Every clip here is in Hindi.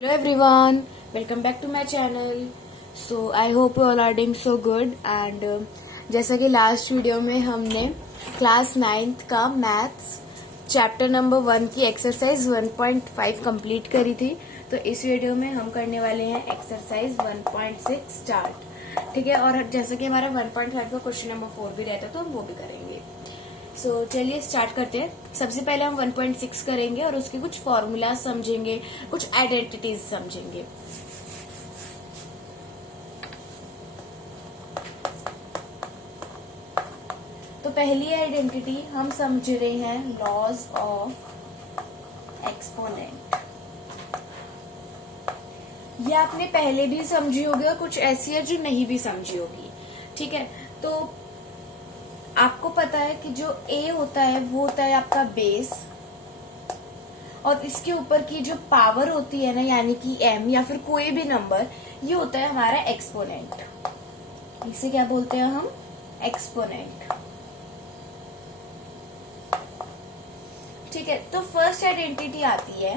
Hello everyone, welcome back to my channel. So I hope you all are doing so good and जैसा कि लास्ट वीडियो में हमने क्लास 9th का मैथ्स चैप्टर नंबर 1 की एक्सरसाइज 1.5 कंप्लीट करी थी, तो इस वीडियो में हम करने वाले हैं एक्सरसाइज 1.6 स्टार्ट। ठीक है, और जैसा कि हमारा 1.5 का क्वेश्चन नंबर 4 भी रहता है तो हम वो भी करेंगे। सो चलिए स्टार्ट करते हैं। सबसे पहले हम 1.6 करेंगे और उसके कुछ फॉर्मूला समझेंगे, कुछ आइडेंटिटीज समझेंगे। तो पहली आइडेंटिटी हम समझ रहे हैं लॉज ऑफ एक्सपोनेंट। ये आपने पहले भी समझी होगी और कुछ ऐसी है जो नहीं भी समझी होगी। ठीक है, तो आपको पता है कि जो a होता है वो होता है आपका बेस, और इसके ऊपर की जो पावर होती है ना, यानी कि m या फिर कोई भी नंबर, ये होता है हमारा एक्सपोनेंट। इसे क्या बोलते हैं हम? एक्सपोनेंट। ठीक है, तो फर्स्ट आइडेंटिटी आती है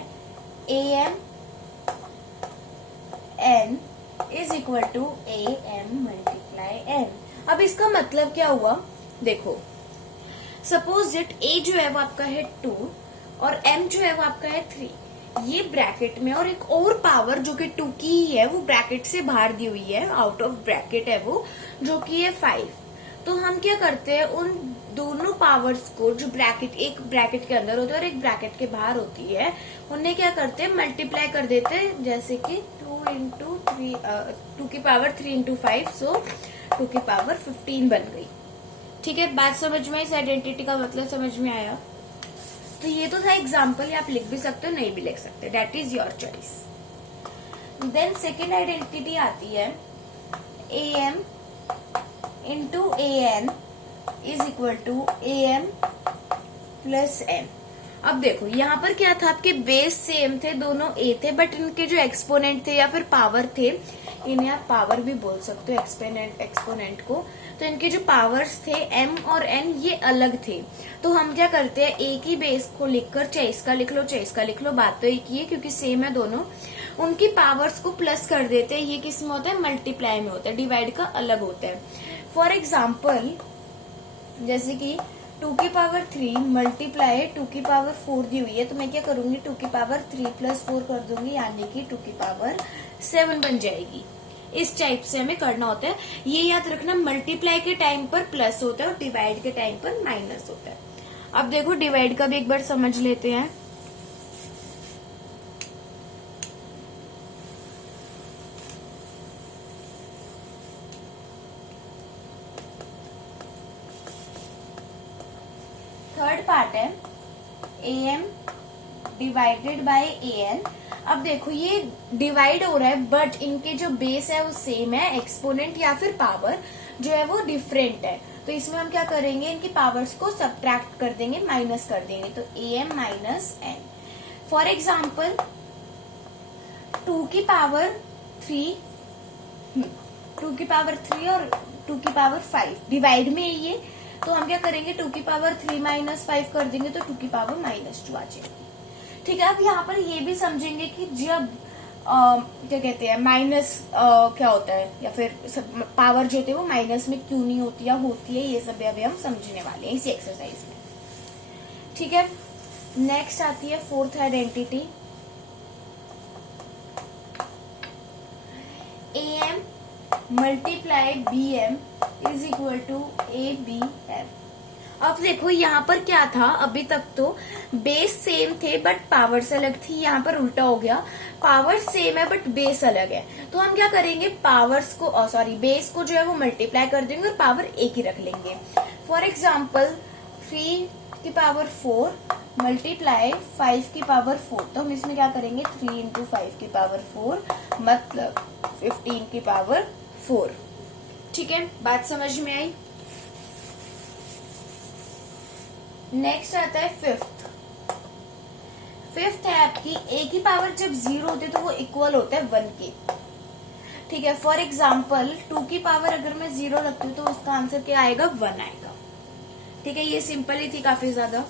am n is equal to am multiply n। अब इसका मतलब क्या हुआ? देखो, सपोज दैट a जो है वो आपका है 2 और m जो है वो आपका है 3, ये ब्रैकेट में, और एक और पावर जो कि 2 की ही है वो ब्रैकेट से बाहर दी हुई है, आउट ऑफ ब्रैकेट है वो, जो कि है 5। तो हम क्या करते हैं, उन दोनों पावर्स को जो ब्रैकेट, एक ब्रैकेट के अंदर होती है और एक ब्रैकेट के बाहर होती है, उन्हें क्या करते हैं, मल्टीप्लाई कर देते हैं। जैसे कि 2 की पावर 3 इंटू 5, सो 2 की पावर 15 बन गई। ठीक है, बात समझ में, इस आइडेंटिटी का मतलब समझ में आया? तो ये तो था एग्जाम्पल, आप लिख भी सकते हो, नहीं भी लिख सकते, that is your choice. Then second identity आती है am into an is equal to am plus m। अब देखो, यहाँ पर क्या था, आपके बेस सेम थे, दोनों a थे, बट इनके जो एक्सपोनेंट थे या फिर पावर थे, इन्हें आप पावर भी बोल सकते हो एक्सपोनेंट को, तो इनके जो पावर्स थे m और n ये अलग थे। तो हम क्या करते हैं, एक ही बेस को लिखकर चाहे इसका लिख लो चाहे इसका लिख लो, बात तो एक ही है क्योंकि सेम है दोनों, उनकी पावर्स को प्लस कर देते हैं। ये किस में होता है? मल्टीप्लाई में होता है, डिवाइड का अलग होता है। फॉर एग्जाम्पल, जैसे कि 2 की पावर 3 मल्टीप्लाई 2 की पावर 4 दी हुई है, तो मैं क्या करूंगी, 2 की पावर 3 प्लस 4 कर दूंगी, यानी कि 2 की पावर 7 बन जाएगी। इस टाइप से हमें करना होता है। ये याद रखना, मल्टीप्लाई के टाइम पर प्लस होता है और डिवाइड के टाइम पर माइनस होता है। अब देखो, डिवाइड का भी एक बार समझ लेते हैं। थर्ड पार्ट है am डिवाइडेड बाय an। अब देखो, ये डिवाइड हो रहा है बट इनके जो बेस है वो सेम है, एक्सपोनेंट या फिर पावर जो है वो डिफरेंट है। तो इसमें हम क्या करेंगे, इनकी पावर्स को सब्ट्रैक्ट कर देंगे, माइनस कर देंगे, तो am minus n। For example 2 की पावर 3 2 की पावर 3 और 2 की पावर 5 डिवाइड में है ये, तो हम क्या करेंगे, 2 की पावर 3 माइनस 5 कर देंगे, तो 2 की पावर माइनस 2 आ जाएगी। ठीक है, अब यहाँ पर ये भी समझेंगे कि जब क्या कहते हैं, माइनस क्या होता है, या फिर पावर जो होती है वो माइनस में क्यों नहीं होती या होती है, ये सब अभी हम समझने वाले हैं इसी एक्सरसाइज में। ठीक है, नेक्स्ट आती है fourth identity am multiply bm is equal to abm। अब देखो, यहाँ पर क्या था, अभी तक तो बेस सेम थे बट पावर्स अलग थी, यहाँ पर उल्टा हो गया, पावर सेम है बट बेस अलग है। तो हम क्या करेंगे, पावर्स को बेस को जो है वो मल्टीप्लाई कर देंगे और पावर एक ही रख लेंगे। फॉर एग्जाम्पल 3 की पावर 4 मल्टीप्लाई 5 की पावर 4, तो हम इसमें क्या करेंगे, 3 इंटू 5 की पावर 4 मतलब 15 की पावर 4। ठीक है, बात समझ में आई? नेक्स्ट आता है फिफ्थ है आपकी a की पावर जब 0 होती है तो वो इक्वल होता है 1 के। ठीक है, फॉर एग्जाम्पल 2 की पावर अगर मैं 0 रखती हूँ तो उसका आंसर क्या आएगा, 1 आएगा। ठीक है, ये सिंपल ही थी काफी ज्यादा।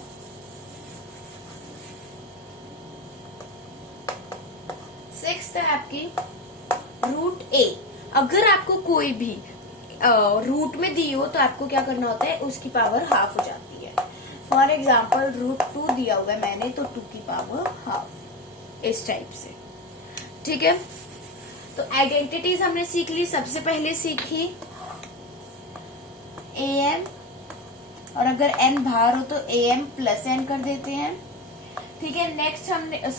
सिक्स्थ है आपकी रूट ए। अगर आपको कोई भी रूट में दी हो तो आपको क्या करना होता है, उसकी पावर हाफ हो जाती है। फॉर एग्जाम्पल रूट 2 दिया हुआ है मैंने, तो 2 की पावर हाफ, इस टाइप से। ठीक है, तो आइडेंटिटीज हमने सीख ली। सबसे पहले सीखी am, और अगर n बाहर हो तो am प्लस n कर देते हैं। ठीक है, नेक्स्ट हमने am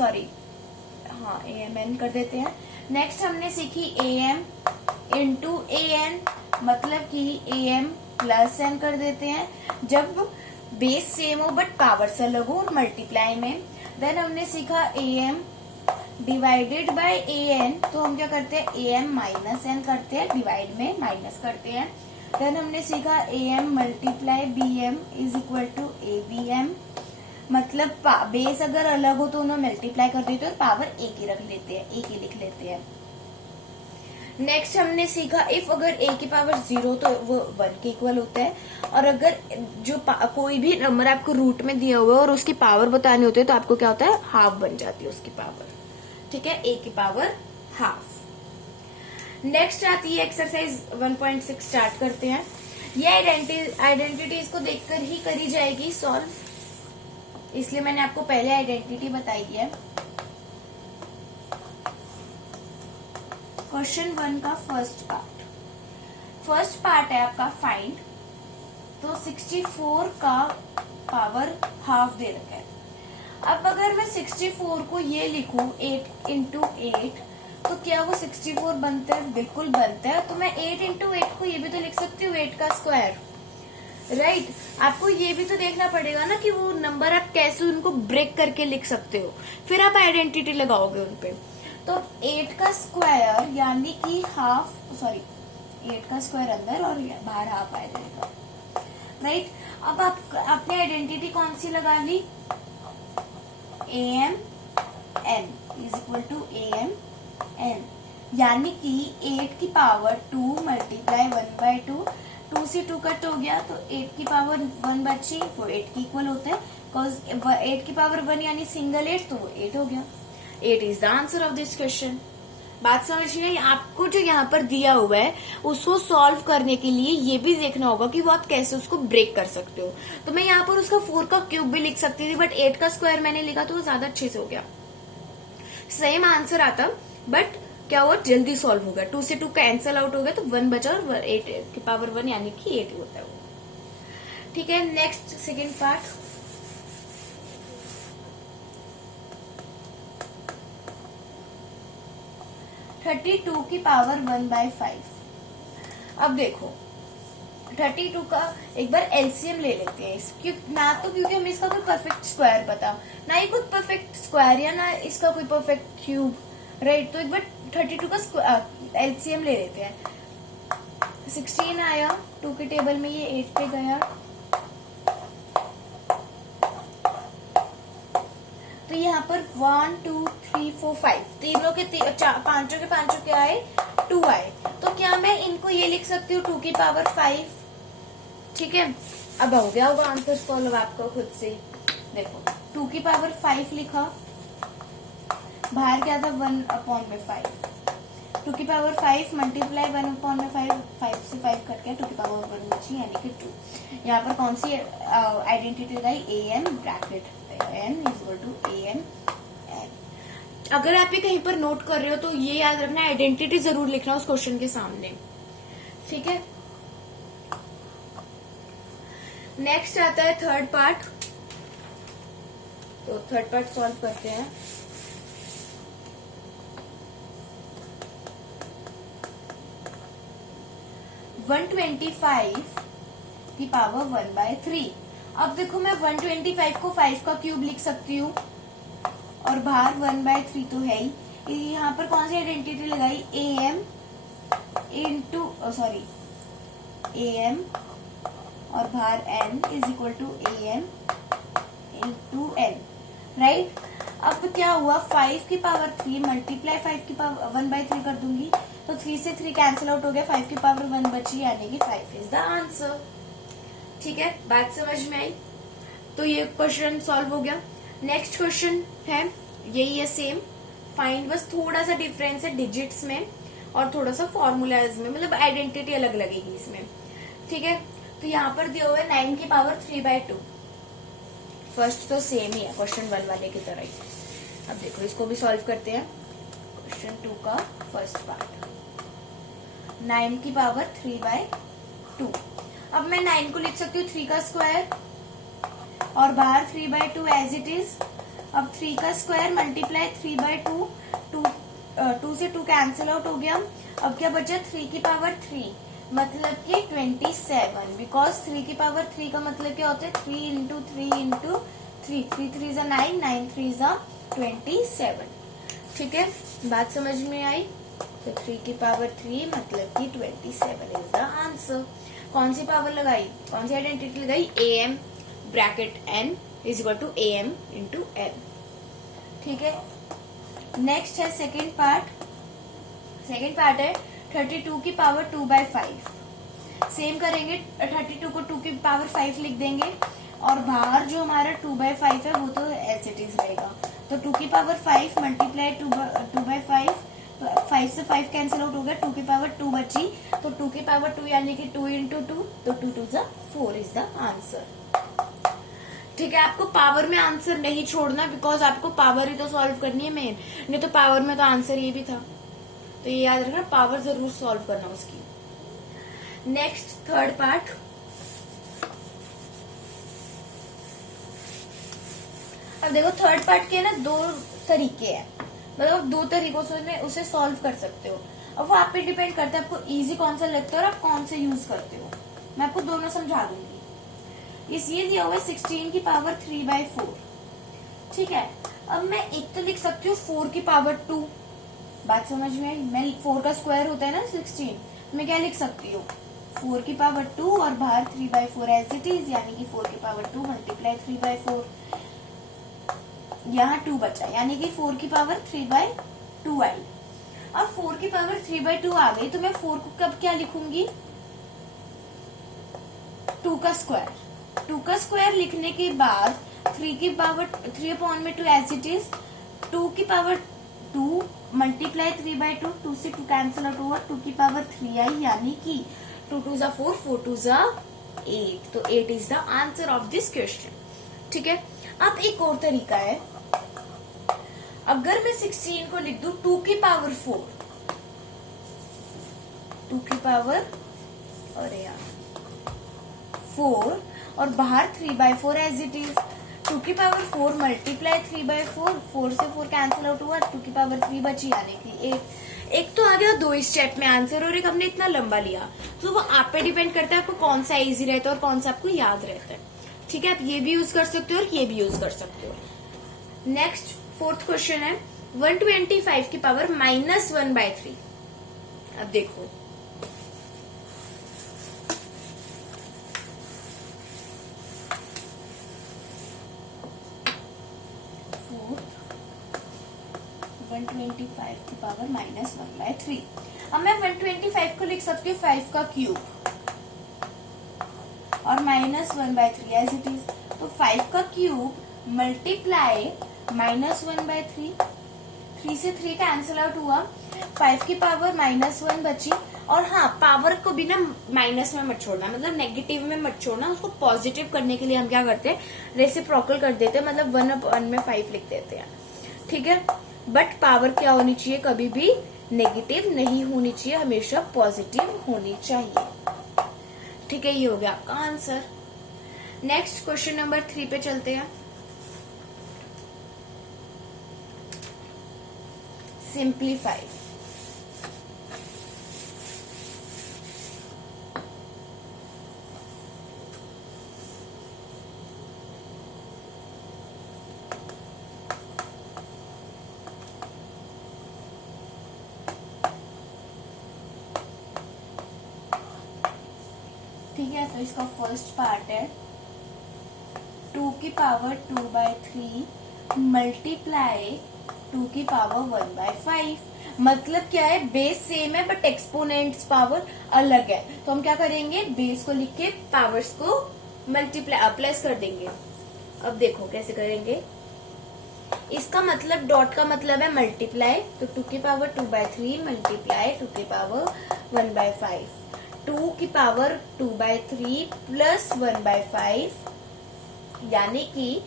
n कर देते हैं। नेक्स्ट हमने सीखी am इंटू an, मतलब कि am प्लस n कर देते हैं जब बेस सेम हो बट पावर से अलग हो, मल्टीप्लाई में। देन हमने सीखा am डिवाइडेड बाय an, तो हम क्या करते हैं, am माइनस n करते हैं, डिवाइड में माइनस करते हैं। देन हमने सीखा am multiply bm is equal to abm, मतलब बेस अगर अलग हो तो उन्हें मल्टीप्लाई कर देते हैं और पावर एक ही रख लेते हैं, एक ही लिख लेते हैं। नेक्स्ट हमने सीखा इफ अगर a की पावर 0 तो वो 1 के इक्वल होता है, और अगर जो कोई भी नंबर आपको रूट में दिया हुआ है और उसकी पावर बतानी होती है तो आपको क्या होता है, हाफ बन जाती है उसकी पावर। ठीक है, a की पावर हाफ। नेक्स्ट आती है एक्सरसाइज 1.6, स्टार्ट करते हैं। ये आइडेंटिटीज को देखकर ही करी जाएगी सॉल्व, इसलिए मैंने आपको पहले आइडेंटिटी बताई है। क्वेश्चन 1 का फर्स्ट पार्ट है आपका फाइंड, तो 64 का पावर हाफ दे रखा है। अब अगर मैं 64 को ये लिखूं 8 इंटू 8, तो क्या वो 64 बनता है? बिल्कुल बनता है। तो मैं 8 इंटू 8 को ये भी तो लिख सकती हूँ 8 का स्क्वायर, राइट। आपको ये भी तो देखना पड़ेगा ना कि वो नंबर आप कैसे उनको ब्रेक करके लिख सकते हो, फिर आप आइडेंटिटी लगाओगे उनपे। तो 8 का स्क्वायर यानी कि हाफ, 8 का स्क्वायर अंदर और बाहर हाफ आ जाएगा, राइट। अब आपने आइडेंटिटी कौन सी लगा ली, am n is equal to am n, यानी कि 8 की पावर 2 मल्टीप्लाई 1/2, 2 से 2 कट हो गया तो 8 की पावर 1 बची, वो 8 की इक्वल होता है, बिकॉज 8 की पावर 1 यानी सिंगल 8, तो वो 8 हो गया। 8 is the answer of this question. बात समझ में आई? आपको जो यहाँ पर दिया हुआ है उसको सॉल्व करने के लिए ये भी देखना होगा कि वो आप कैसे उसको ब्रेक कर सकते हो। तो मैं यहाँ पर उसका 4 का क्यूब भी लिख सकती थी, बट 8 का स्क्वायर मैंने लिखा तो वो ज्यादा अच्छे से हो गया, सेम आंसर आता, बट क्या हुआ, जल्दी सॉल्व हो गया। 2 से 2 कैंसल आउट हो गया तो 1 बचा, और 8 की पावर 1 यानी कि 8 होता है वो। ठीक है, नेक्स्ट सेकेंड पार्ट। थर्टी 2 की पावर 1/5। अब देखो 32 का एक बार एलसीएम ले लेते हैं, ना तो क्योंकि हमें इसका कोई परफेक्ट स्क्वायर पता, ना ही कोई परफेक्ट स्क्वायर या ना इसका कोई परफेक्ट क्यूब, राइट। तो एक बार 32 का एलसीएम ले लेते हैं। 16 आया 2 के टेबल में, ये 8 पे गया, तो यहाँ पर 1 2 3 4 5 तीनों के पांचों के पांचों क्या आए, 2 आए। तो क्या मैं इनको ये लिख सकती हूँ 2 की पावर 5? ठीक है, अब हो गया होगा आंसर सॉल्व आपका खुद से। देखो 2 की पावर 5 लिखा, बाहर क्या था 1/5, 2 की पावर 5 मल्टीप्लाई 1/5, 5 से 5 कट गया, 2 की पावर 1 बची यानी कि 2। यहाँ पर कौन सी आइडेंटिटी लगाई, am bracket n is equal to am n। अगर आप ये कहीं पर नोट कर रहे हो तो ये याद रखना, आइडेंटिटी जरूर लिखना उस क्वेश्चन के सामने। ठीक है, नेक्स्ट आता है थर्ड पार्ट। तो थर्ड पार्ट सॉल्व करते हैं। वन 125 की पावर 1/3। अब देखो मैं 125 को 5 का क्यूब लिख सकती हूँ, और बाहर 1/3 तो है ही। यहाँ पर कौन सी आइडेंटिटी लगाई, am इंटू am और बाहर n is equal to am into n, right. अब क्या हुआ, 5 की पावर 3 मल्टीप्लाई 5 की पावर 1/3 कर दूंगी, तो 3 से 3 कैंसिल आउट हो गया, 5 की पावर 1 बची यानी कि 5 इज द आंसर। ठीक है, बात समझ में आई? तो ये क्वेश्चन सॉल्व हो गया। नेक्स्ट क्वेश्चन है यही है सेम, फाइंड, बस थोड़ा सा डिफरेंस है डिजिट्स में और थोड़ा सा फॉर्मूलाज में, मतलब आइडेंटिटी अलग लगेगी इसमें, ठीक है। तो यहाँ पर दिया हुआ है 9 की पावर 3/2। फर्स्ट तो सेम ही है क्वेश्चन 1 वाले की तरह ही। अब देखो इसको भी सॉल्व करते हैं। क्वेश्चन 2 का फर्स्ट पार्ट, 9 की पावर 3/2। अब मैं 9 को लिख सकती हूँ 3 का स्क्वायर और बाहर 3/2 एज इट इज। अब 3 का स्क्वायर मल्टीप्लाई 3/2, 2 से 2 कैंसिल आउट हो गया। अब क्या बचा, 3 की पावर 3 मतलब कि 27, बिकॉज 3 की पावर 3 का मतलब क्या होता है, 3 इंटू 3 इंटू 3, 3 3 जा 9, 9 3 जा 27। ठीक है, बात समझ में आई। तो 3 की पावर 3 मतलब कि 27 इज द आंसर। कौन सी पावर लगाई, कौन सी आइडेंटिटी लगाई, am bracket n is equal to am into n। ठीक है, नेक्स्ट है सेकेंड पार्ट। सेकेंड पार्ट है 32 की पावर 2/5। सेम करेंगे, 32 को 2 की पावर 5 लिख देंगे और बाहर जो हमारा 2/5 है वो तो एज इट इज रहेगा। तो 2 की पावर 5 मल्टीप्लाई 2/5, तो 5 से 5 कैंसिल आउट हो गया, 2 की पावर 2 बची। तो 2 की पावर 2 यानी कि 2 इंटू 2, तो 2 2 जा 4 इज द आंसर। ठीक है, आपको पावर में आंसर नहीं छोड़ना, बिकॉज आपको पावर ही तो सॉल्व करनी है मेन, नहीं तो पावर में तो आंसर ये भी था। तो ये याद रखना, पावर जरूर सॉल्व करना उसकी। नेक्स्ट थर्ड पार्ट, अब देखो थर्ड पार्ट के ना 2 तरीके हैं, मतलब 2 तरीकों से उसे सॉल्व कर सकते हो। अब वो आप पे डिपेंड करता है आपको इजी कौन सा लगता है और आप कौन से यूज करते हो। मैं आपको दोनों समझा दूंगी। ये दिया हुआ है 16 की पावर 3/4। ठीक है, अब मैं एक तो लिख सकती हूँ 4 की पावर 2। बात समझ में आई। मैं 4 का स्क्वायर होता है ना 16, मैं क्या लिख सकती हूँ 4 की पावर 2 और बाहर 3/4 एज इट इज, यानी कि 4 की पावर 2 मल्टीप्लाई 3/4। यहाँ 2 बचा, यानी कि 4 की पावर 3/2 आई। अब 4 की पावर 3/2 आ गई, तो मैं 4 को कब क्या लिखूंगी, 2 का स्क्वायर। 2 का स्क्वायर लिखने के बाद 3 की पावर 3/2 एज इट इज, 2 की पावर 2 मल्टीप्लाई 3/2, 2 से 2 कैंसिल आउट हुआ, 2 की पावर 3 आई, यानी कि 2 2 जा 4, 4 2 जा 8। तो 8 is the answer of this question. ठीक है, अब एक और तरीका है, अगर मैं 16 को लिख दूं 2 की पावर 4, 2 की पावर और यार 4 और बाहर 3/4 एज इट इज, 2 की पावर 4 मल्टीप्लाई 3/4, 4 से 4 कैंसिल आउट हुआ, 2 की पावर 3 बची, यानी कि 8। एक तो आ गया 2 स्टेप में आंसर और एक हमने इतना लंबा लिया। तो वो आप पे डिपेंड करता है आपको कौन सा इजी रहता है और कौन सा आपको याद रहता है। ठीक है, आप ये भी यूज कर सकते हो और ये भी यूज कर सकते हो। नेक्स्ट फोर्थ क्वेश्चन है 125 की पावर -1/3। अब देखो 125 की पावर -1/3। अब मैं 125 को लिख सकती हूँ 5 का क्यूब और -1/3 एज इट इज। तो 5 का क्यूब मल्टीप्लाई -1/3, 3 से 3 कैंसिल आउट हुआ, 5 की पावर -1 बची। और हाँ, पावर को भी ना माइनस में मत छोड़ना, मतलब नेगेटिव में मत छोड़ना, उसको पॉजिटिव करने के लिए हम क्या करते हैं, रेसिप्रोकल कर देते हैं, मतलब 1/n में 5 लिख देते हैं। ठीक है, बट पावर क्या होनी चाहिए, कभी भी नेगेटिव नहीं होनी चाहिए, हमेशा पॉजिटिव होनी चाहिए। ठीक है, ये हो गया आपका आंसर। नेक्स्ट क्वेश्चन नंबर 3 पे चलते हैं। सिंप्लीफाई। ठीक है, तो इसका फर्स्ट पार्ट है 2 की पावर 2/3 मल्टीप्लाई 2 की पावर 1/5। मतलब क्या है, बेस सेम है बट एक्सपोनेंट्स पावर अलग है। तो हम क्या करेंगे, बेस को लिख के पावर्स को मल्टीप्लाई प्लस कर देंगे। अब देखो कैसे करेंगे, इसका मतलब डॉट का मतलब है मल्टीप्लाई, तो 2 की पावर 2/3 मल्टीप्लाई 2 की पावर 1/5, 2 की पावर 2/3 प्लस 1/5, यानी कि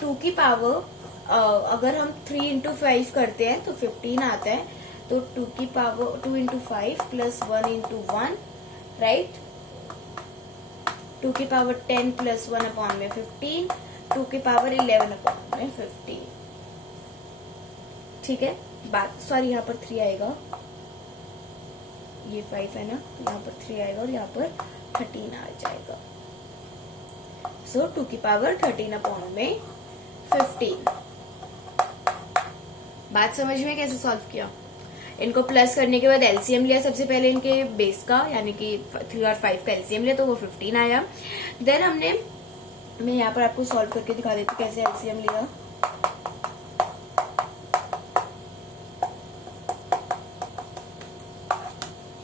2 की पावर अगर हम 3 इंटू 5 करते हैं तो 15 आता है, तो 2 की power 2 into 5 plus 1 into 1, right. 2 की पावर 10 प्लस 1 अपॉन में 15, 2 की पावर 11 अपॉन में 15, ठीक है। बात सॉरी यहाँ पर 3 आएगा, ये 5 है ना, तो यहाँ पर 3 आएगा और यहाँ पर 13 आ जाएगा। सो 2 की पावर 13 अपॉन में 15। बात समझ में कैसे सॉल्व किया? इनको प्लस करने के बाद एलसीएम लिया सबसे पहले इनके बेस का, यानी कि 3 और 5 का एलसीएम लिया तो वो 15 आया। देन मैं यहाँ पर आपको सॉल्व करके दिखा देती हूँ कैसे एलसीएम लिया।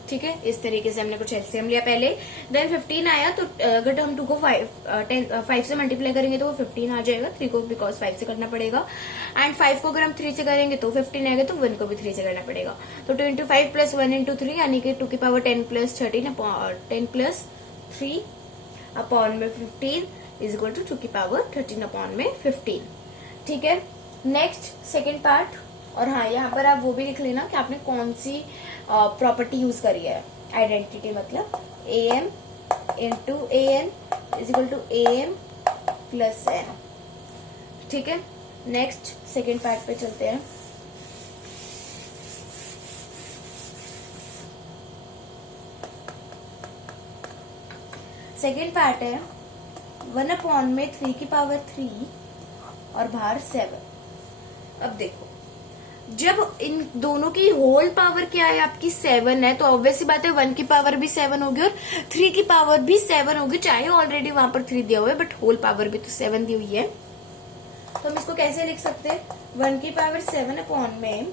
ठीक है, इस तरीके से हमने कुछ एलसीएम लिया पहले, देन 15 आया, तो अगर हम 2 को 5 से मल्टीप्लाई करेंगे तो वो 15 आ जाएगा, 3 को बिकॉज 5 से करना पड़ेगा, एंड 5 को अगर हम 3 से करेंगे तो 15 आएगा, तो 1 को भी 3 से करना पड़ेगा, तो 2 इंटू 5 प्लस 1 इंटू 3, यानी कि 2 की पावर 10 प्लस 10 प्लस 3 अपॉन में 15 इज इक्वल टू 2 की पावर 13 अपॉन में 15। ठीक है, नेक्स्ट सेकेंड पार्ट। और हाँ, यहाँ पर आप वो भी लिख लेना कि आपने कौन सी प्रॉपर्टी यूज करी है। आइडेंटिटी मतलब am into an is equal to am plus n। ठीक है, नेक्स्ट सेकेंड पार्ट पे चलते हैं। सेकेंड पार्ट है 1 अपॉन में 3 की पावर 3 और बाहर 7। अब देखो, जब इन दोनों की होल पावर क्या है आपकी 7 है, तो ऑब्वियस सी बात है 1 की पावर भी 7 होगी और 3 की पावर भी 7 होगी, चाहे ऑलरेडी वहां पर 3 दिया हुआ है बट होल पावर भी तो 7 दी हुई है। तो हम इसको कैसे लिख सकते हैं, 1 की पावर 7 अपॉन में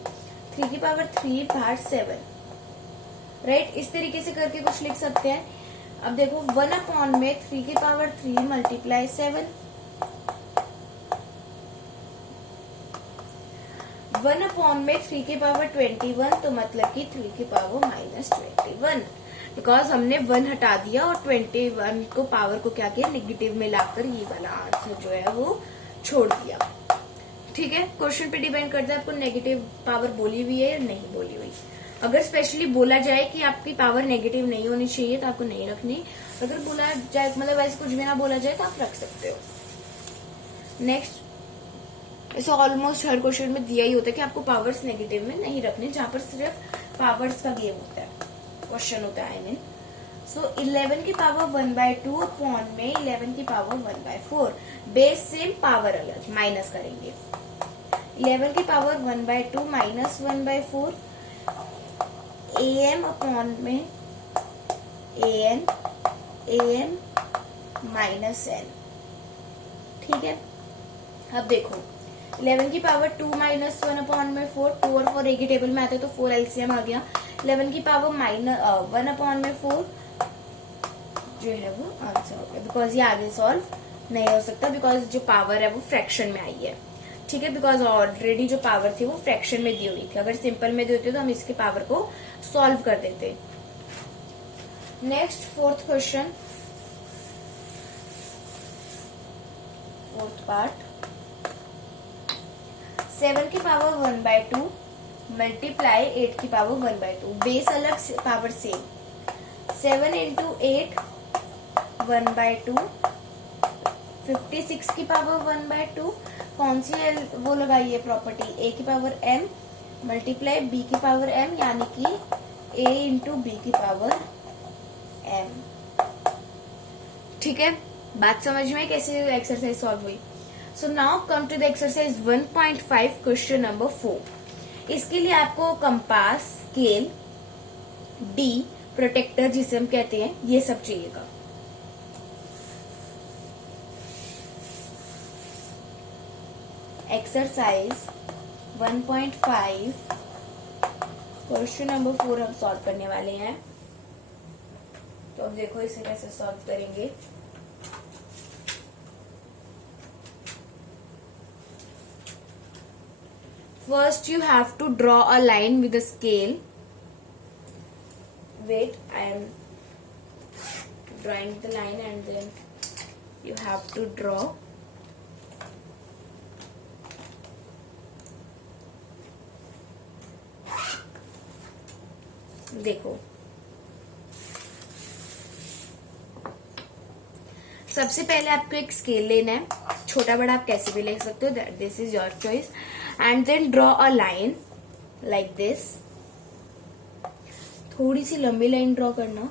3 की पावर 3 बाहर 7, राइट। इस तरीके से करके कुछ लिख सकते हैं। अब देखो 1 अपॉन में 3 की पावर 3 मल्टीप्लाई 7, 1 अपॉन में 3 की पावर 21, तो मतलब कि 3 की पावर -21, बिकॉज हमने 1 हटा दिया और 21 को पावर को क्या किया, नेगेटिव में लाकर ये वाला आंसर जो है वो छोड़ दिया। ठीक है, क्वेश्चन पे डिपेंड करता है आपको नेगेटिव पावर बोली हुई है या नहीं बोली हुई। अगर स्पेशली बोला जाए कि आपकी पावर नेगेटिव नहीं होनी चाहिए तो आपको नहीं रखनी, अगर बोला जाए मतलब ऐसे कुछ भी ना बोला जाए तो आप रख सकते हो। नेक्स्ट, इसे ऑलमोस्ट हर क्वेश्चन में दिया ही होता है कि आपको पावर्स नेगेटिव में नहीं रखने, जहां पर सिर्फ पावर्स का गेम होता है, क्वेश्चन होता है आई मीन। सो 11 की पावर 1/2 अपॉन में 11 की पावर 1/4, बेस सेम पावर अलग, माइनस करेंगे। 11 की पावर 1/2 माइनस 1/4 am अपॉन में am माइनस n। ठीक है, अब देखो 11 की पावर 2 माइनस 1 अपॉन में 4, 2 और 4 एक ही टेबल में आते तो 4 एलसीएम आ गया। 11 की पावर -1 अपॉन में 4 जो है वो आंसर हो गया, बिकॉज ये आगे सॉल्व नहीं हो सकता, बिकॉज जो पावर है वो फ्रैक्शन में आई है। ठीक है, बिकॉज ऑलरेडी जो पावर थी वो फ्रैक्शन में दी हुई थी, अगर सिंपल में दी होती तो हम इसकी पावर को सॉल्व कर देते। Next fourth question, fourth part. 7 की पावर 1/2 मल्टीप्लाई 8 की पावर 1/2, बेस अलग पावर सेम। 7 इंटू 8 1/2, 56 की पावर 1/2, कौन सी वो लगाई है प्रॉपर्टी, a की पावर m मल्टीप्लाई b की पावर m, यानी कि a इंटू बी की पावर m। ठीक है, बात समझ में कैसे एक्सरसाइज सॉल्व हुई। So now come to the exercise 1.5 question number 4। इसके लिए आपको कंपास, स्केल, डी, प्रोटेक्टर जिसे हम कहते हैं, ये सब चाहिएगा। एक्सरसाइज 1.5 क्वेश्चन नंबर 4 हम सॉल्व करने वाले हैं। तो अब देखो इसे कैसे सॉल्व करेंगे। first you have to draw a line with a scale. Wait, I am drawing the line and then you have to draw. देखो, सबसे पहले आपको एक स्केल लेना है, छोटा बड़ा आप कैसे भी ले सकते हो, this is your choice. And then draw a line like this. थोड़ी सी लंबी लाइन ड्रॉ करना.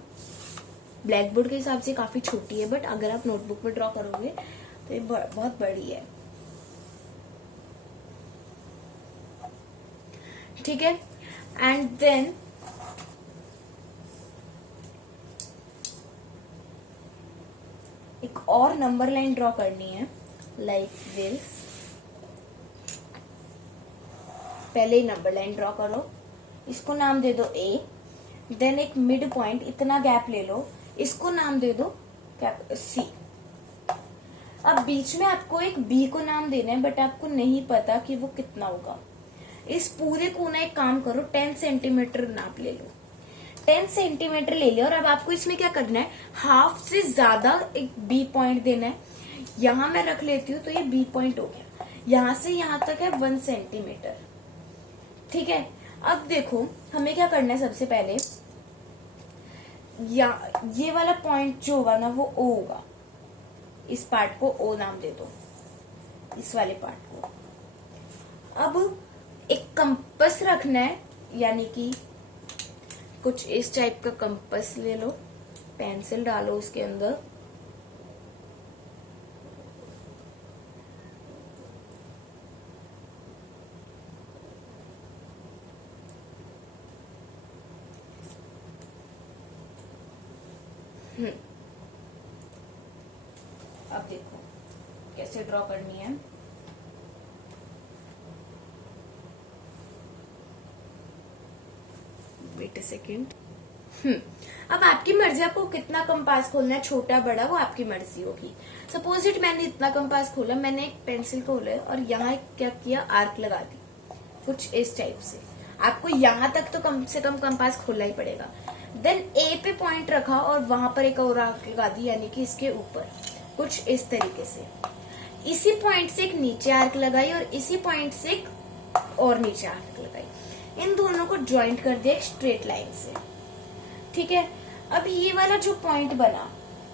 ब्लैक बोर्ड के हिसाब से काफी छोटी है, बट अगर आप नोटबुक में ड्रॉ करोगे तो ये बहुत बड़ी है. ठीक है. एंड देन एक और नंबर लाइन ड्रॉ करनी है लाइक दिस. पहले ही नंबर लाइन ड्रॉ करो, इसको नाम दे दो A. देन एक मिड पॉइंट, इतना गैप ले लो, इसको नाम दे दो C. अब बीच में आपको एक B को नाम देना है, बट आपको नहीं पता कि वो कितना होगा. इस पूरे को ना एक काम करो, 10 सेंटीमीटर नाप ले लो. 10 सेंटीमीटर ले लिया और अब आपको इसमें क्या करना है, हाफ से ज्यादा एक B पॉइंट देना है. यहां मैं रख लेती हूँ तो ये B पॉइंट हो गया. यहां से यहां तक है 1 सेंटीमीटर. ठीक है. अब देखो हमें क्या करना है, सबसे पहले ये वाला पॉइंट जो होगा ना वो O होगा. इस पार्ट को O नाम दे दो, इस वाले पार्ट को. अब एक कंपास रखना है, यानी कि कुछ इस टाइप का कंपास ले लो, पेंसिल डालो उसके अंदर. अब देखो कैसे ड्रॉ करनी है. Wait a second. अब आपकी मर्जी, आपको कितना कंपास खोलना है, छोटा बड़ा, वो आपकी मर्जी होगी. सपोज इट मैंने इतना कंपास खोला, मैंने एक पेंसिल खोला और यहाँ क्या किया, आर्क लगा दी कुछ इस टाइप से. आपको यहाँ तक तो कम से कम कंपास खोलना ही पड़ेगा. देन ए पे पॉइंट रखा और वहां पर एक और आर्क लगा दी, यानी कि इसके ऊपर कुछ इस तरीके से. इसी पॉइंट से एक नीचे आर्क लगाई और इसी पॉइंट से एक और नीचे आर्क लगाई. इन दोनों को ज्वाइंट कर दिया एक स्ट्रेट लाइन से. ठीक है. अब ये वाला जो पॉइंट बना,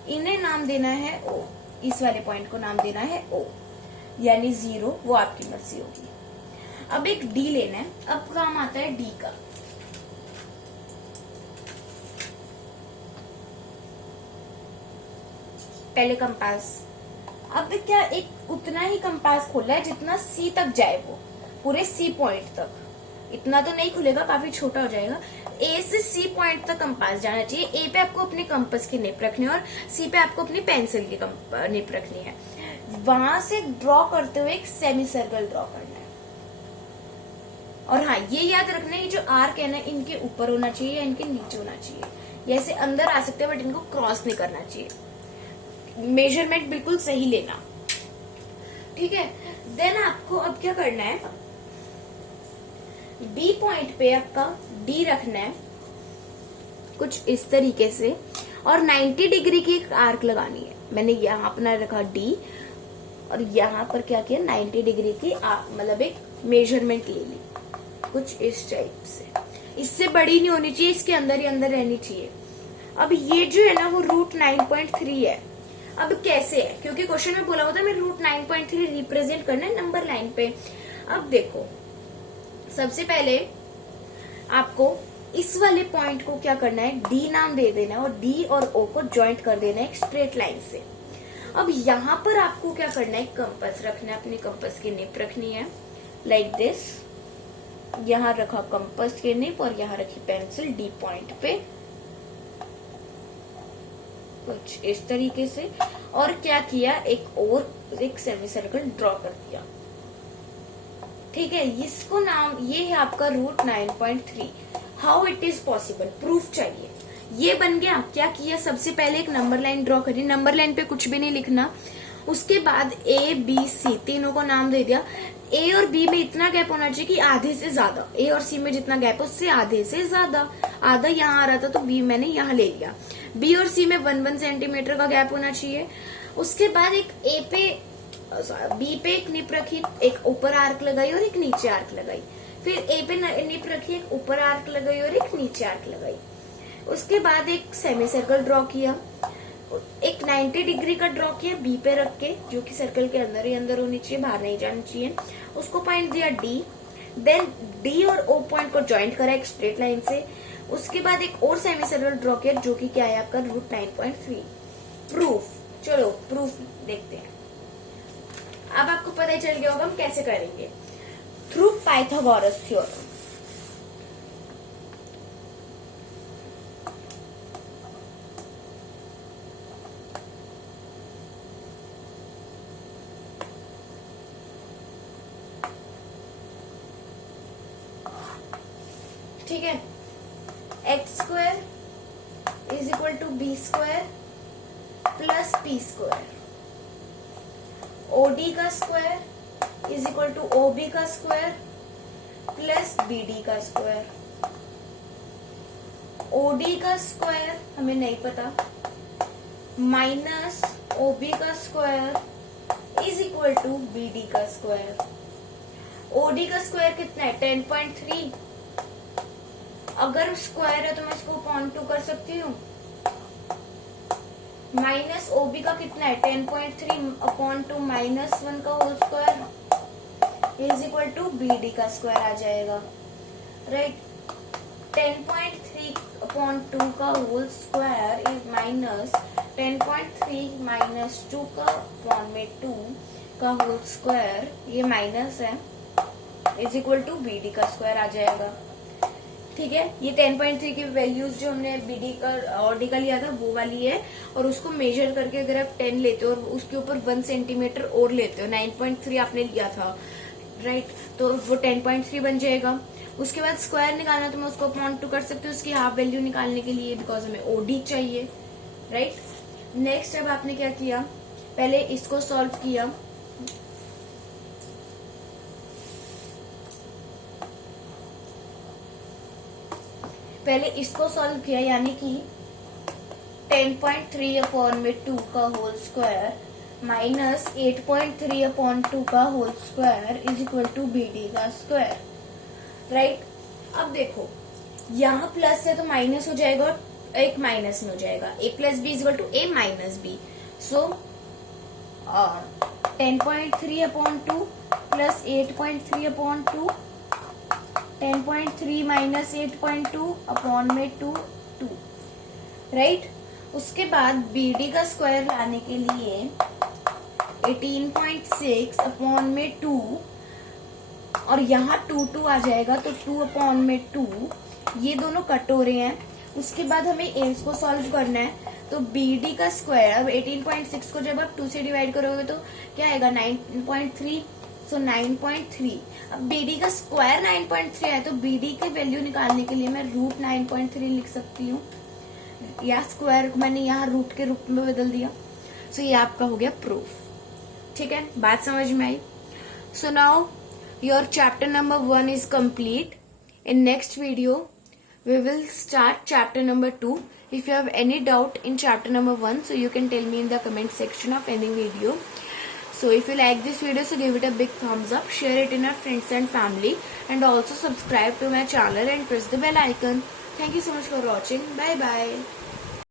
इन्हें नाम देना है O. इस वाले पॉइंट को नाम देना है O, यानी 0. वो आपकी मर्जी होगी. अब एक D लेना है. अब काम आता है D का. पहले कंपास. अब क्या एक उतना ही कंपास खोला है जितना C तक जाए, वो पूरे C पॉइंट तक. इतना तो नहीं खुलेगा, काफी छोटा हो जाएगा. A से C पॉइंट तक कंपास जाना चाहिए. A पे आपको अपने कंपास की निप रखनी है और C पे आपको अपनी पेंसिल की निप रखनी है. वहां से ड्रॉ करते हुए एक सेमी सर्कल ड्रॉ करना है. और हाँ, ये याद रखना है, ये जो आर्क है ना, इनके ऊपर होना चाहिए या इनके नीचे होना चाहिए. ये ऐसे अंदर आ सकते हैं, बट इनको क्रॉस नहीं करना चाहिए. मेजरमेंट बिल्कुल सही लेना. ठीक है. देन आपको अब क्या करना है, B पॉइंट पे आपका D रखना है कुछ इस तरीके से और 90 डिग्री की एक आर्क लगानी है. मैंने यहाँ अपना रखा D और यहाँ पर क्या किया, 90 डिग्री की मतलब एक मेजरमेंट ले ली कुछ इस टाइप से. इससे बड़ी नहीं होनी चाहिए, इसके अंदर ही अंदर रहनी चाहिए. अब ये जो है ना वो रूट 9.3 है. अब कैसे है, क्योंकि क्वेश्चन में बोला होता है मैं रूट 9.3 रिप्रेजेंट करना है नंबर लाइन पे. अब देखो सबसे पहले आपको इस वाले पॉइंट को क्या करना है, D नाम दे देना है और D और O को ज्वाइंट कर देना है एक स्ट्रेट लाइन से. अब यहाँ पर आपको क्या करना है, कंपास रखना है, अपनी कंपास की निप रखनी है लाइक दिस. यहाँ रखा कंपास की निप और यहाँ रखी पेंसिल D पॉइंट पे कुछ इस तरीके से. और क्या किया, एक सेमी सर्कल ड्रॉ कर दिया. ठीक है. इसको नाम, ये है आपका root 9.3. How it is possible, proof चाहिए. ये बन गया. क्या किया, सबसे पहले एक नंबर लाइन ड्रॉ करी. नंबर लाइन पे कुछ भी नहीं लिखना. उसके बाद A B C तीनों को नाम दे दिया. ए और बी में इतना गैप होना चाहिए कि आधे से ज्यादा, ए और सी में जितना गैप है उससे आधे से ज्यादा। आधा यहाँ आ रहा था तो बी मैंने यहाँ ले लिया। बी और सी में 1 सेंटीमीटर का गैप होना चाहिए। उसके बाद एक ए पे बी पे एक निप रखी, एक ऊपर आर्क लगाई और एक नीचे आर्क लगाई। फिर ए पे निप रखी, एक ऊपर आर्क लगाई और एक नीचे आर्क लगाई। उसके बाद एक सेमी सर्कल ड्रॉ किया, एक 90 डिग्री का ड्रॉ किया बी पे रख के, जो कि सर्कल के अंदर ही अंदर होनी चाहिए, बाहर नहीं जानी चाहिए। उसको पॉइंट दिया डी, देन डी और ओ पॉइंट को ज्वाइंट करा एक स्ट्रेट लाइन से। उसके बाद एक और सेमी सर्कल ड्रॉ किया, जो कि क्या है आपका √9.3। प्रूफ, चलो प्रूफ देखते हैं। अब आपको पता ही चल गया होगा हम कैसे करेंगे, थ्रू पाइथागोरस थ्योरम। ठीक है, x² = b² plus p²। OD का स्क्वायर = OB का स्क्वायर प्लस BD का स्क्वायर। OD का स्क्वायर हमें नहीं पता, माइनस OB का स्क्वायर = BD का स्क्वायर। OD का स्क्वायर कितना है 10.3, अगर स्क्वायर है तो मैं इसको अपॉन 2 कर सकती हूँ। माइनस OB का कितना है 10.3 अपॉन 2 -1 का होल स्क्वायर = BD का स्क्वायर आ जाएगा, राइट। 10.3 अपॉन 2 का whole square is minus 10.3 minus 2 का अपॉन में 2 का होल स्क्वायर, ये माइनस है, = BD का स्क्वायर आ जाएगा। ठीक है, ये 10.3 की वैल्यूज जो हमने BD का OD का लिया था वो वाली है, और उसको मेजर करके अगर आप 10 लेते हो और उसके ऊपर 1 सेंटीमीटर और लेते हो, 9.3 आपने लिया था, राइट, तो वो 10.3 बन जाएगा। उसके बाद स्क्वायर निकालना तो मैं उसको अपॉन 2 कर सकती हूँ उसकी हाफ वैल्यू निकालने के लिए, बिकॉज हमें OD चाहिए, राइट। नेक्स्ट अब आपने क्या किया, पहले इसको सॉल्व किया, यानी कि 10.3 अपॉन में 2 का होल स्क्वायर माइनस 8.3 अपॉन 2 का होल स्क्वायर = BD का स्क्वायर, राइट। अब देखो यहाँ प्लस है तो माइनस हो जाएगा और एक माइनस में हो जाएगा, a + b = a - b। So 10.3 upon 2 plus 8.3 upon 2, 10.3 minus 8.2 upon में 2, राइट। उसके बाद BD का स्क्वायर लाने के लिए 18.6 अपॉन में 2, और यहाँ 2 आ जाएगा तो 2 अपॉन में 2, ये दोनों कट हो रहे हैं। उसके बाद हमें एम्स को सॉल्व करना है, तो BD का स्क्वायर, अब 18.6 को जब आप 2 से डिवाइड करोगे तो क्या आएगा 9.3, सो 9.3। अब BD का स्क्वायर 9.3 है तो BD की वैल्यू निकालने के लिए मैं √9.3 लिख सकती हूँ, या स्क्वायर को मैंने यहाँ रूट के रूप में बदल दिया। सो ये आपका हो गया प्रूफ। ठीक है, बात समझ में आई। So now your chapter number 1 is complete. In next video we will start chapter number 2. If you have any doubt in chapter number 1, so you can tell me in the comment section of any video. So if you like this video, so give it a big thumbs up, share it in your friends and family, and also subscribe to my channel and press the bell icon. Thank you so much for watching. Bye bye.